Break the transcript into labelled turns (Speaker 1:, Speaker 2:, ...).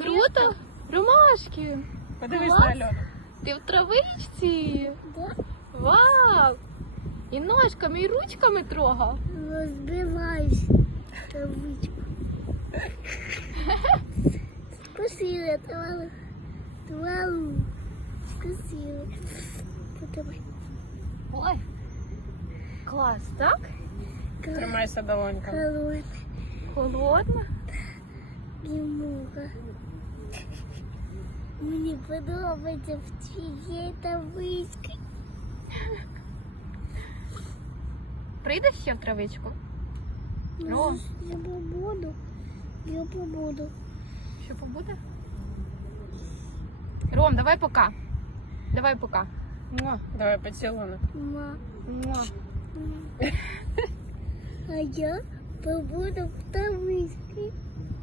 Speaker 1: Круто? Ромашки.
Speaker 2: Подивись
Speaker 1: Клас.
Speaker 2: на Альону.
Speaker 1: Ти в травичці.
Speaker 3: Да?
Speaker 1: Вау! І ножками, і ручками трогав.
Speaker 3: Разбиваюсь. Табличку. Спасибо, Твалу. Спасибо. Давай.
Speaker 1: Ой. Клас, так?
Speaker 2: Тримайся, долонька.
Speaker 3: Холодно.
Speaker 1: Холодно.
Speaker 3: Гімуха. Мені подобається в твоєї табличці.
Speaker 1: Прийдеш ще в травичку? Ром.
Speaker 3: Я побуду. Я побуду.
Speaker 1: Що побуде? Ром, давай пока. Давай пока. Муа.
Speaker 2: Давай поцілуємо.
Speaker 3: Ма.
Speaker 1: Муа.
Speaker 3: А я побуду в табличці.